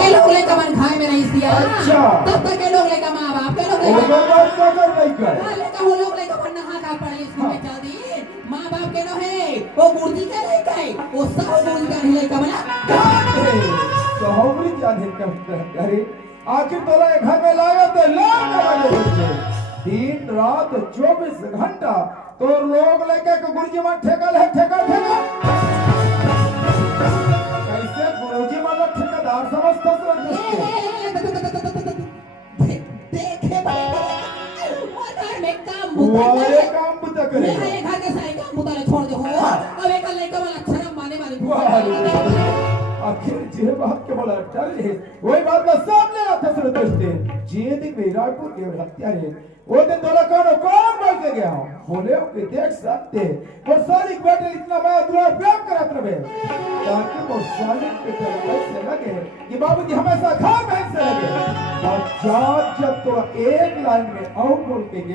के लोग लेकर मन खाए में नहीं सिया। अच्छा। तब तक के लोग लेकर माँ बाप के लोग ओकर लेकर बात तो कर नहीं कर लेकर वो लोग लेकर मन नहा खा पड़े स्कूल में चल दी। माँ बाप के नो है वो गुरुजी के लेकर वो सब गुरुजी का नहीं लेकर बना सहमरी जाने कर अरे आखिर तोला घर में लाया तो दिन रात 24 घंटा तो लोग लेके के गुरुजी मन ठेकल है ठेका ठेका कैसे गुरुजी मन ठेकेदार समझता देखे घर में काम वाले काम बुता करे घर के सारे काम बुता छोड़ दो अब एक लेकर वाला शर्म माने वाली आखिर जे बात के बोला टल है वही बात का सामने आता सुन दोस्ते जे दिन विराटपुर के हत्या है वो दिन तोला कौन बोल के गया बोले कि देख सकते और सालिक बेटे इतना मैं दुआ प्रेम करत रहे ताकि वो सालिक के तरफ से लगे कि बाबूजी हमेशा घर में से लगे और जब तो एक लाइन में और बोल के गया